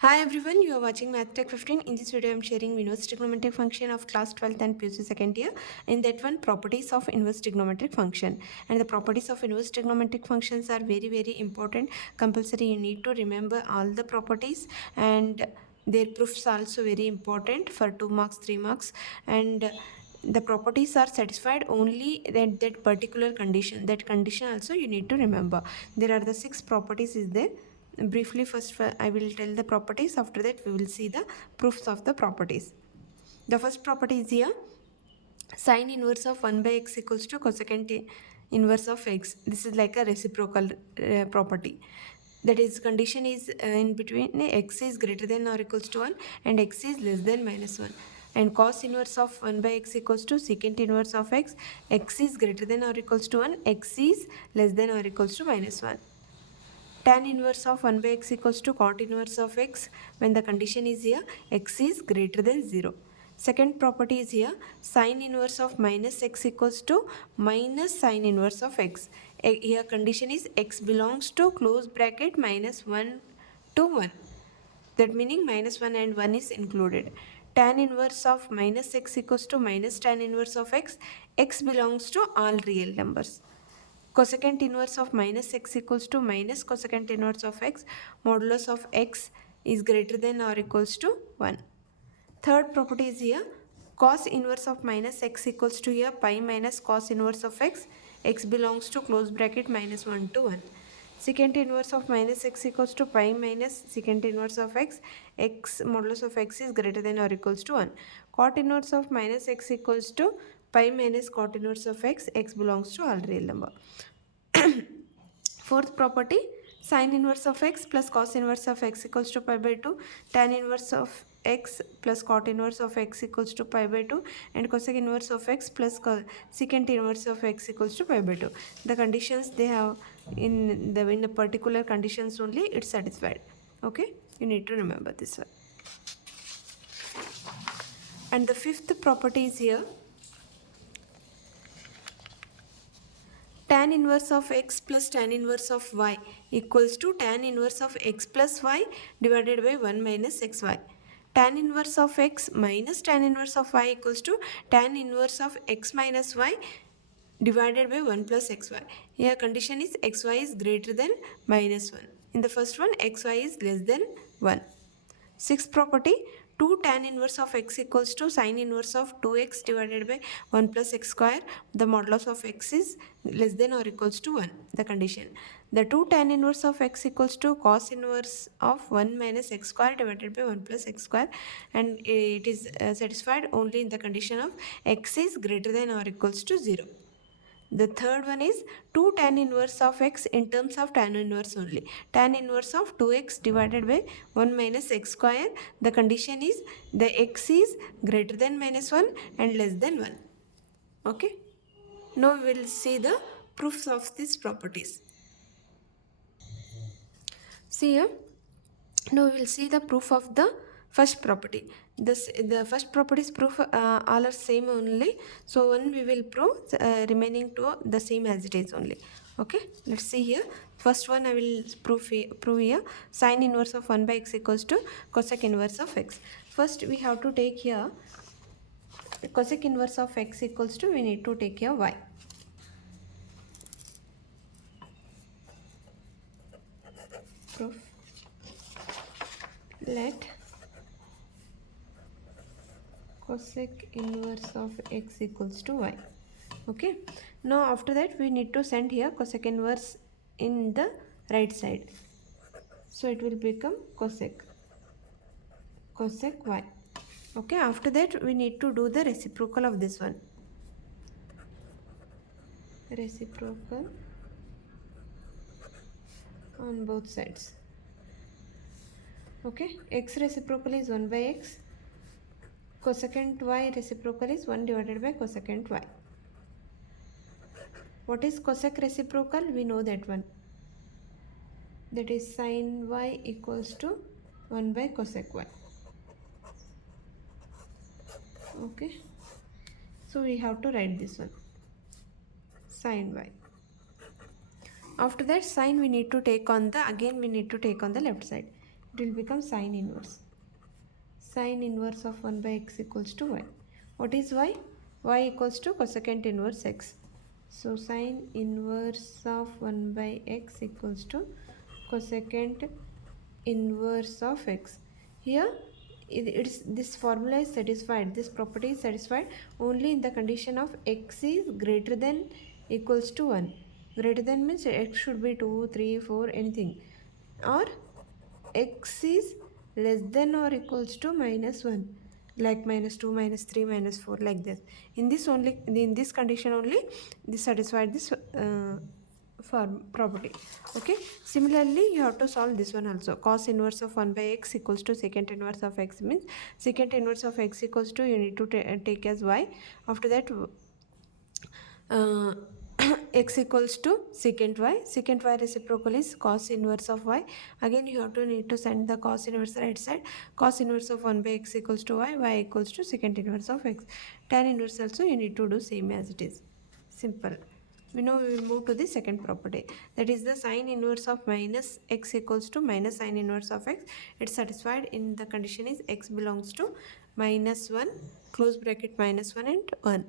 Hi everyone, you are watching Math Tech 15. In this video, I am sharing inverse trigonometric function of class 12th and PUC second year. In that one, properties of inverse trigonometric function. And the properties of inverse trigonometric functions are very important. Compulsory, you need to remember all the properties, and their proofs are also very important for 2 marks, 3 marks. And the properties are satisfied only that particular condition. That condition also you need to remember. There are the 6 properties is there. Briefly, first I will tell the properties. After that we will see the proofs of the properties. The first property is here: sine inverse of 1 by x equals to cosecant inverse of x. This is like a reciprocal property. That is, condition is in between x is greater than or equals to 1 and x is less than minus 1. And cos inverse of 1 by x equals to secant inverse of x. X is greater than or equals to 1, x is less than or equals to minus 1. Tan inverse of 1 by x equals to cot inverse of x when the condition is here x is greater than 0. Second property is here: sine inverse of minus x equals to minus sine inverse of x. Here condition is x belongs to close bracket minus 1 to 1. That meaning minus 1 and 1 is included. Tan inverse of minus x equals to minus tan inverse of x. X belongs to all real numbers. Cosecant inverse of minus x equals to minus cosecant inverse of x. Modulus of x is greater than or equals to 1. Third property is here: cos inverse of minus x equals to here pi minus cos inverse of x. X belongs to close bracket minus 1 to 1. Secant inverse of minus x equals to pi minus secant inverse of x. X modulus of x is greater than or equals to 1. Cot inverse of minus x equals to pi minus cot inverse of x. X belongs to all real number. Fourth property: sine inverse of x plus cos inverse of x equals to pi by 2. Tan inverse of x plus cot inverse of x equals to pi by 2. And cosec inverse of x plus secant inverse of x equals to pi by 2. The conditions they have in the particular conditions only it's satisfied. Okay, you need to remember this one. And the fifth property is here: tan inverse of x plus tan inverse of y equals to tan inverse of x plus y divided by 1 minus xy. Tan inverse of x minus tan inverse of y equals to tan inverse of x minus y divided by 1 plus xy. Here condition is xy is greater than minus 1. In the first one, xy is less than 1. Sixth property: 2 tan inverse of x equals to sine inverse of 2x divided by 1 plus x square. The modulus of x is less than or equals to 1. The condition: the 2 tan inverse of x equals to cos inverse of 1 minus x square divided by 1 plus x square, and it is satisfied only in the condition of x is greater than or equals to 0. The third one is 2 tan inverse of x in terms of tan inverse only. Tan inverse of 2x divided by 1 minus x square. The condition is the x is greater than minus 1 and less than 1. Okay. Now we will see the proofs of these properties. See here. Now we will see the proof of the first property. The first property's proof all are same only. So one we will prove, remaining two the same as it is only. Okay, let's see here. First one I will prove here: sine inverse of 1 by x equals to cosec inverse of x. First we have to take here cosec inverse of x equals to, we need to take here y. Proof: let cosec inverse of x equals to y. Okay, now after that we need to send here cosec inverse in the right side, so it will become cosec y. Okay, after that we need to do the reciprocal of this one. Reciprocal on both sides. Okay, x reciprocal is 1 by x. Cosecant y reciprocal is 1 divided by cosecant y. What is cosec reciprocal? We know that one. That is sin y equals to 1 by cosec y. Okay, so we have to write this one, sin y. After that, sine we need to take on the, again we need to take on the left side. it will become sine inverse. Sine inverse of 1 by x equals to y. What is y? Y equals to cosecant inverse x. So sine inverse of 1 by x equals to cosecant inverse of x. Here this formula is satisfied, this property is satisfied only in the condition of x is greater than equals to 1. Greater than means x should be 2, 3, 4, anything, or x is less than or equals to minus 1, like minus 2, minus 3, minus 4, like this. In this condition only this satisfied this form property. Okay, similarly you have to solve this one also. Cos inverse of 1 by x equals to secant inverse of x means secant inverse of x equals to, you need to take as y. After that x equals to secant y. Secant y reciprocal is cos inverse of y. Again you have to need to send the cos inverse right side. Cos inverse of 1 by x equals to y. Y equals to secant inverse of x. Tan inverse also you need to do same as it is. Simple. We will move to the second property, that is the sine inverse of minus x equals to minus sine inverse of x. It's satisfied in the condition is x belongs to minus 1, close bracket minus 1 and 1.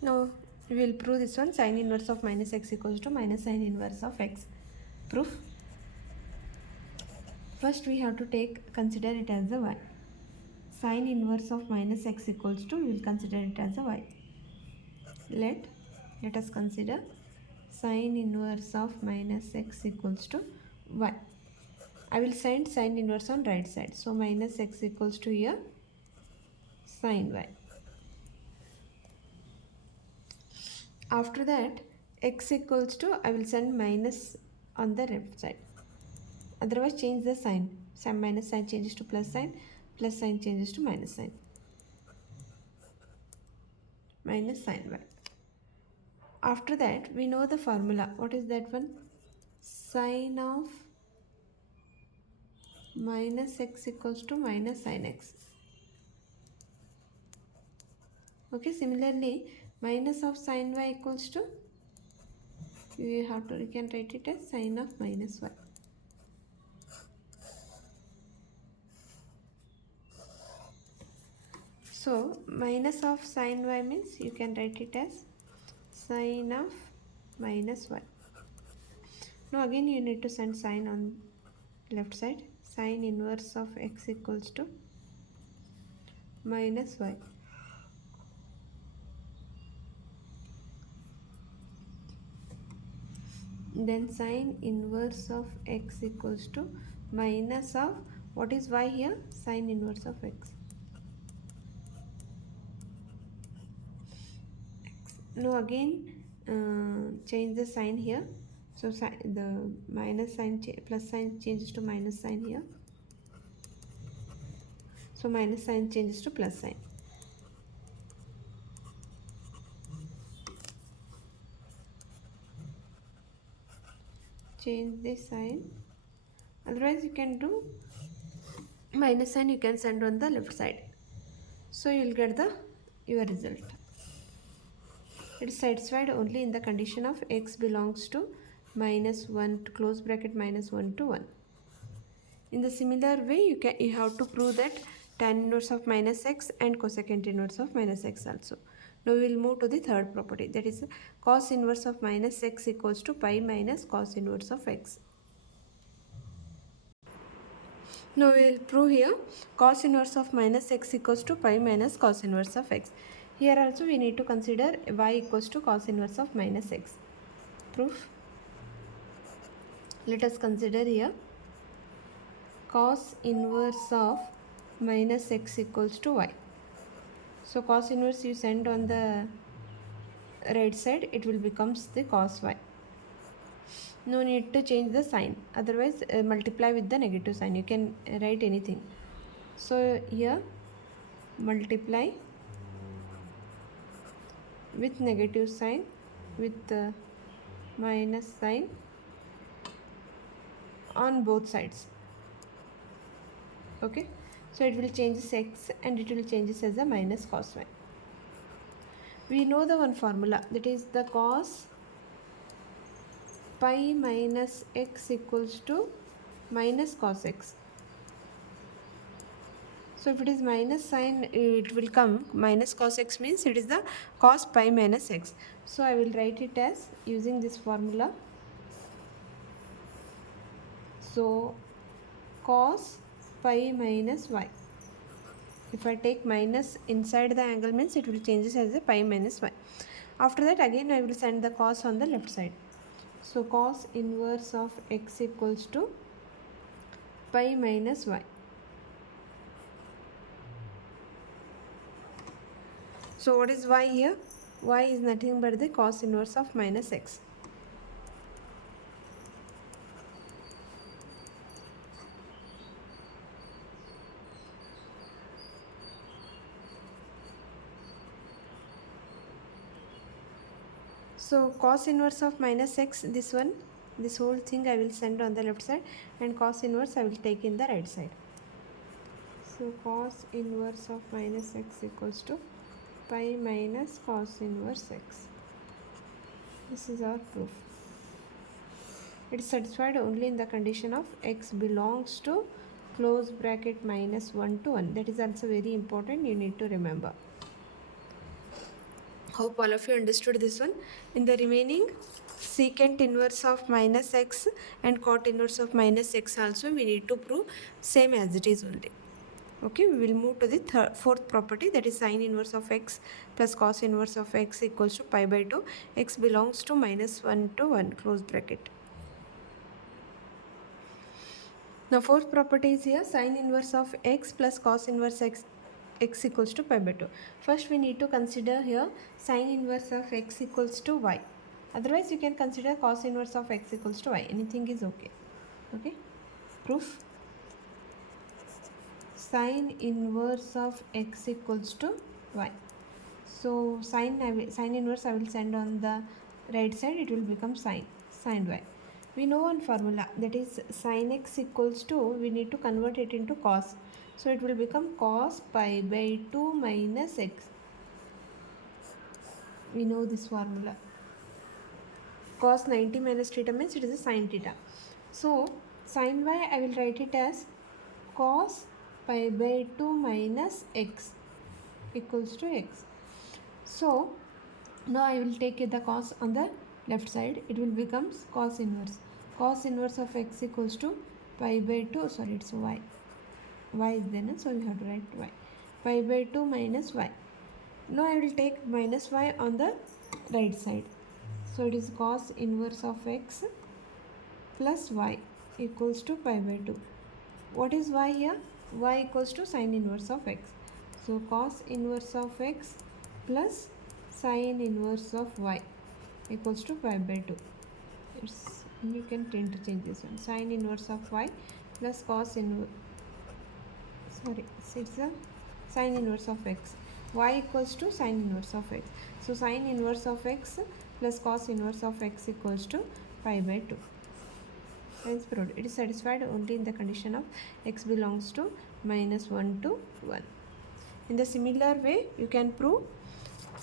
Now we will prove this one. Sine inverse of minus x equals to minus sine inverse of x. Proof. First we have to consider it as a y. Sine inverse of minus x equals to, we will consider it as a y. Let us consider sine inverse of minus x equals to y. I will send sine inverse on right side. So minus x equals to here sine y. After that x equals to, I will send minus on the left side. Otherwise change the sign. Some minus sign changes to plus sign changes to minus sign. Minus sine y. After that we know the formula. What is that one? Sine of minus x equals to minus sine x. Okay, similarly minus of sine y equals to, we can write it as sine of minus y. So minus of sine y means you can write it as sine of minus y. Now again you need to send sine on left side. Sine inverse of x equals to minus y. Then sine inverse of x equals to minus of, what is y here? Sine inverse of x. Now again change the sign here. So the minus sign plus sign changes to minus sign here. So minus sign changes to plus sign. Change the sign. Otherwise you can do minus sign, you can send on the left side. So you will get your result. It is satisfied only in the condition of x belongs to minus 1 to close bracket minus 1 to 1. In the similar way you have to prove that tan inverse of minus x and cosecant inverse of minus x also. Now we will move to the third property, that is cos inverse of minus x equals to pi minus cos inverse of x. Now we will prove here cos inverse of minus x equals to pi minus cos inverse of x. Here also we need to consider y equals to cos inverse of minus x. Proof. Let us consider here cos inverse of minus x equals to y. So cos inverse you send on the right side, it will becomes the cos y. No need to change the sign, otherwise multiply with the negative sign. You can write anything. So here multiply with negative sign with the minus sign on both sides. Okay, so it will change x and it will change as a minus cos y. We know the one formula, that is the cos pi minus x equals to minus cos x. So if it is minus sign, it will come minus cos x means it is the cos pi minus x. So I will write it as using this formula. So cos pi minus y. If I take minus inside the angle means it will changes as a pi minus y. After that again I will send the cos on the left side. So cos inverse of x equals to pi minus y. So what is y here? Y is nothing but the cos inverse of minus x. So cos inverse of minus x, this whole thing I will send on the left side, and cos inverse I will take in the right side. So cos inverse of minus x equals to pi minus cos inverse x. This is our proof. It is satisfied only in the condition of x belongs to close bracket minus 1 to 1. That is also very important, you need to remember. Hope all of you understood this one. In the remaining secant inverse of minus x and cot inverse of minus x also we need to prove same as it is only. Okay, we will move to the fourth property, that is sin inverse of x plus cos inverse of x equals to pi by 2. X belongs to minus 1 to 1 close bracket. Now fourth property is here, sin inverse of x plus cos inverse x equals to pi by 2. First we need to consider here sin inverse of x equals to y. Otherwise you can consider cos inverse of x equals to y. Anything is okay. Okay. Proof. Sin inverse of x equals to y. So sin inverse I will send on the right side. It will become sin y. We know one formula, that is sin x equals to, we need to convert it into cos. So it will become cos pi by 2 minus x. We know this formula. Cos 90 minus theta means it is a sin theta. So sin y I will write it as cos pi by 2 minus x equals to x. So now I will take the cos on the left side. It will become cos inverse. Cos inverse of x equals to pi by 2, sorry it's y. Y is there, so you have to write y. Pi by 2 minus y. Now I will take minus y on the right side. So it is cos inverse of x plus y equals to pi by 2. What is y here? Y equals to sin inverse of x. So cos inverse of x plus sin inverse of y equals to pi by 2. You can interchange this one. Sin inverse of y plus cos inverse, it's a sin inverse of x. Y equals to sin inverse of x. So sin inverse of x plus cos inverse of x equals to pi by 2. Hence proved. It is satisfied only in the condition of x belongs to minus 1 to 1. In the similar way, you can prove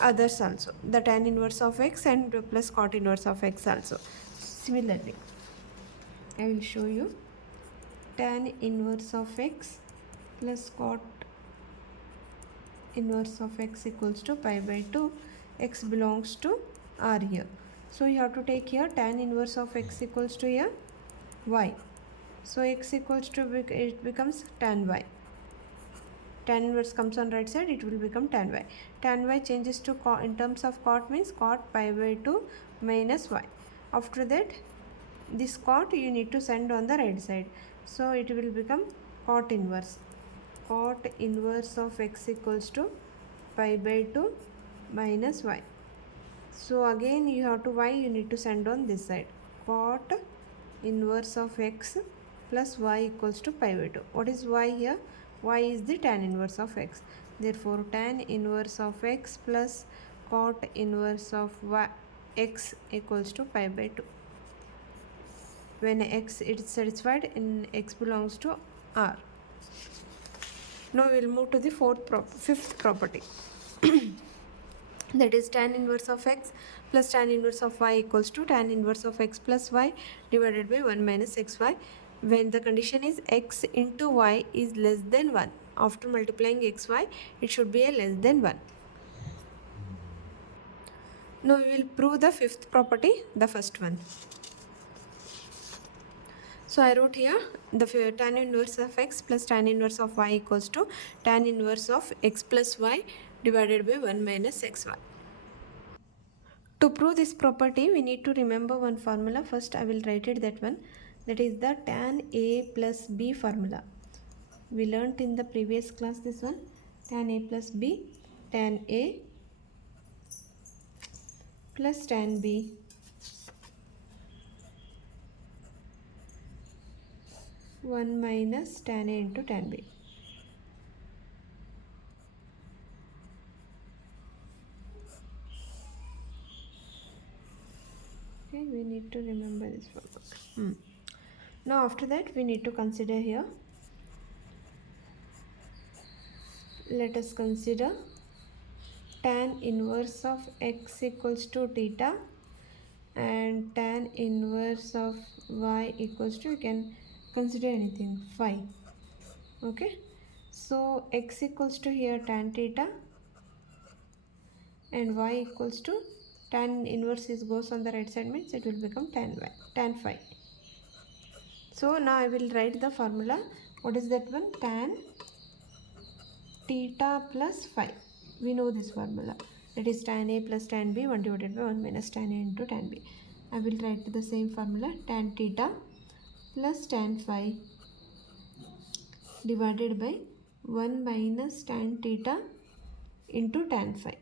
others also. The tan inverse of x and plus cot inverse of x also. Similarly, I will show you tan inverse of x plus cot inverse of x equals to pi by 2. X belongs to R here. So you have to take here tan inverse of x equals to here y. So x equals to, it becomes tan y. Tan inverse comes on right side, it will become tan y. Tan y changes to cot, in terms of cot means cot pi by 2 minus y. After that, this cot you need to send on the right side. So it will become cot inverse. Cot inverse of x equals to pi by 2 minus y. So again you have to y, you need to send on this side. Cot inverse of x plus y equals to pi by 2. What is y here? Y is the tan inverse of x. Therefore tan inverse of x plus cot inverse of y, x equals to pi by 2. When x it is satisfied in x belongs to R. Now we will move to the fifth property. That is tan inverse of x plus tan inverse of y equals to tan inverse of x plus y divided by 1 minus xy. when the condition is x into y is less than 1. After multiplying xy, it should be a less than 1. Now we will prove the fifth property, the first one. So I wrote here the tan inverse of x plus tan inverse of y equals to tan inverse of x plus y divided by 1 minus xy. To prove this property, we need to remember one formula. First, I will write it, that one. That is the tan A plus B formula. We learnt in the previous class this one. Tan A plus B, tan A plus tan B. One minus tan A into tan B. Okay, we need to remember this formula. Now after that, we need to consider here. Let us consider tan inverse of x equals to theta and tan inverse of y equals to, you can consider anything, phi. Okay, so x equals to here tan theta and y equals to tan inverse is goes on the right side, means it will become tan y, tan phi. So now I will write the formula. What is that one? Tan theta plus phi. We know this formula. That is tan A plus tan B 1 divided by 1 minus tan A into tan B. I will write the same formula. Tan theta plus tan phi divided by 1 minus tan theta into tan phi.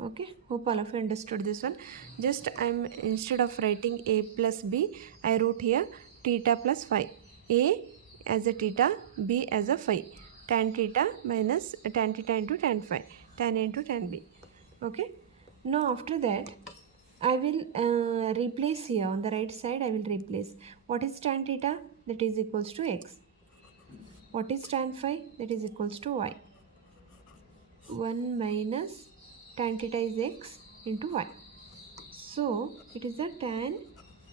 Okay, hope all of you understood this one. Just I'm, instead of writing A plus B, I wrote here theta plus phi. A as a theta, B as a phi. Tan theta minus tan theta into tan phi, tan A into tan B. Okay, now after that I will replace here on the right side. I will replace what is tan theta, that is equals to x. What is tan phi, that is equals to y. 1 minus tan theta is x into y. So it is a tan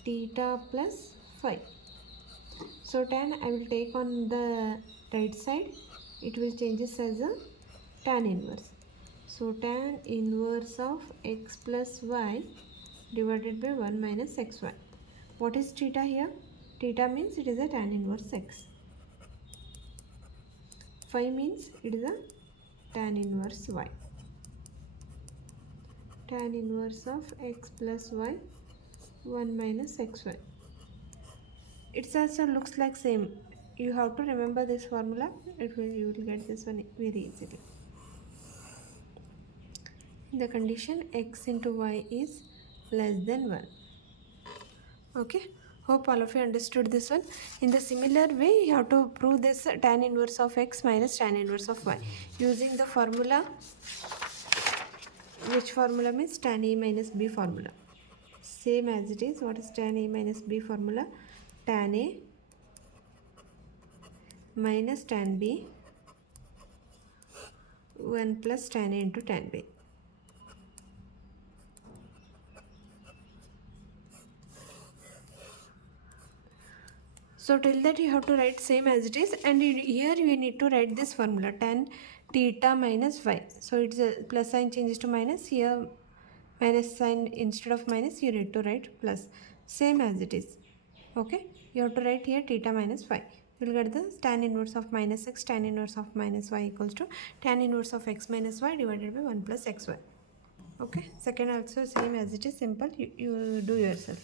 theta plus phi. So tan I will take on the right side. It will changes as a tan inverse. So tan inverse of x plus y divided by 1 minus xy. What is theta here? Theta means it is a tan inverse x. Phi means it is a tan inverse y. Tan inverse of x plus y 1 minus xy. It also looks like same. You have to remember this formula. You will get this one very easily. The condition x into y is less than 1. Okay, hope all of you understood this one. In the similar way, you have to prove this tan inverse of x minus tan inverse of y using the formula. Which formula means tan A minus B formula. Same as it is. What is tan A minus B formula? Tan A minus tan B 1 plus tan A into tan B. So till that you have to write same as it is, and here you need to write this formula tan theta minus phi. So it's a plus sign changes to minus. Here minus sign, instead of minus you need to write plus, same as it is. Okay, you have to write here theta minus phi. You will get the tan inverse of minus x, tan inverse of minus y equals to tan inverse of x minus y divided by 1 plus xy. Okay, second also same as it is, simple. You do yourself.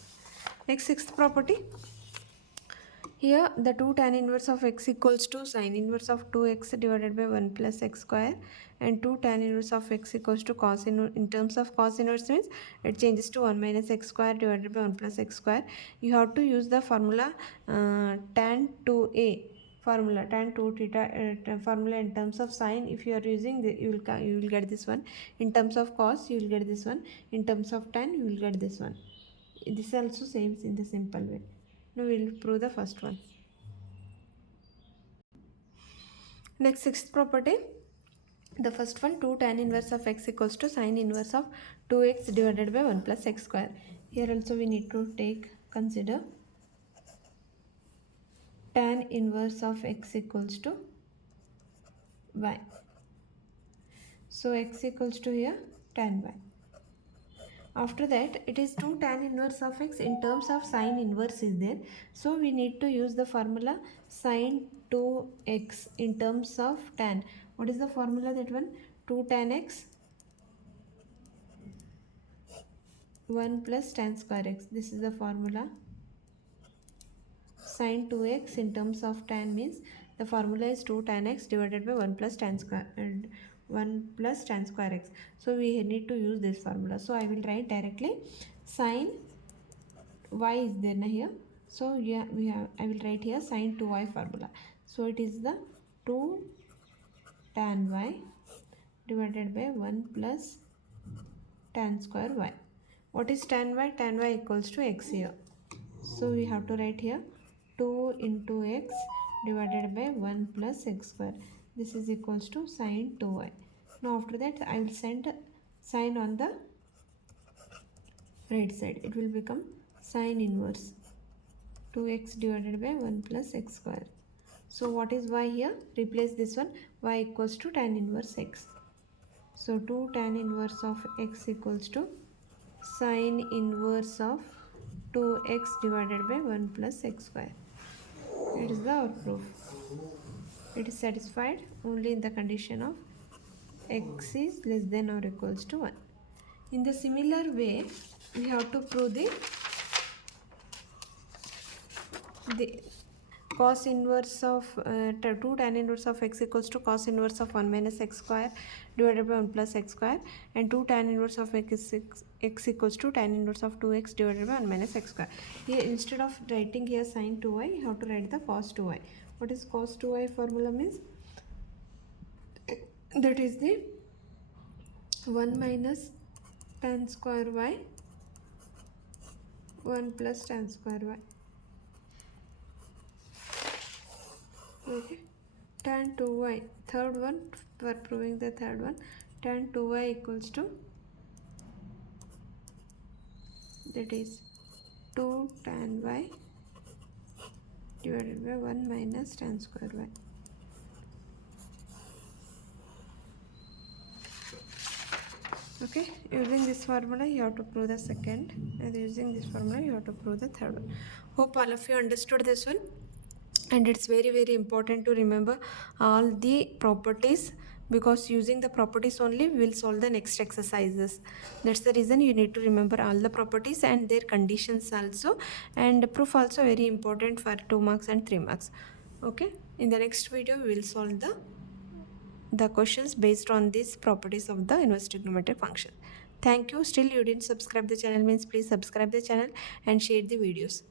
Next, sixth property. Here the 2 tan inverse of x equals to sin inverse of 2x divided by 1 plus x square, and 2 tan inverse of x equals to cos inverse. In terms of cos inverse means it changes to 1 minus x square divided by 1 plus x square. You have to use the formula tan 2a formula, tan 2 theta formula in terms of sin. If you are using the, you will get this one. In terms of cos you will get this one. In terms of tan you will get this one. This also same in the simple way. Now we will prove the first one. Next, sixth property. The first one, 2 tan inverse of x equals to sin inverse of 2x divided by 1 plus x square. Here also we need to consider tan inverse of x equals to y. So x equals to here tan y. After that, it is 2 tan inverse of x in terms of sine inverse is there. So we need to use the formula sine 2x in terms of tan. What is the formula, that one? 2 tan x 1 plus tan square x. This is the formula. Sine 2x in terms of tan means the formula is 2 tan x divided by 1 plus tan square and 1 plus tan square x. So we need to use this formula. So I will write directly sine y is there na here. So yeah, I will write here sine 2y formula. So it is the 2 tan y divided by 1 plus tan square y. What is tan y? Tan y equals to x here. So we have to write here 2 into x divided by 1 plus x square. This is equals to sine 2y. Now after that I will send sine on the right side. It will become sine inverse 2x divided by 1 plus x square. So what is y here? Replace this one. Y equals to tan inverse x. So 2 tan inverse of x equals to sine inverse of 2x divided by 1 plus x square. It is our proof. It is satisfied only in the condition of x is less than or equals to 1. In the similar way, we have to prove the cos inverse of 2 tan inverse of x equals to cos inverse of 1 minus x square divided by 1 plus x square, and 2 tan inverse of x equals to tan inverse of 2x divided by 1 minus x square. Here instead of writing here sin 2y, you have to write the cos 2y. What is cos 2y formula means? That is the 1 minus tan square y 1 plus tan square y. Okay, tan 2y, third one, for proving the third one, tan 2y equals to, that is 2 tan y divided by 1 minus tan square y. Okay, using this formula you have to prove the second, and using this formula you have to prove the third one. Hope all of you understood this one. And it's very important to remember all the properties, because using the properties only we will solve the next exercises. That's the reason you need to remember all the properties and their conditions also, and proof also very important for 2 marks and 3 marks. Okay, in the next video we will solve the questions based on these properties of the inverse trigonometric function. Thank you. Still you didn't subscribe the channel means please subscribe the channel and share the videos.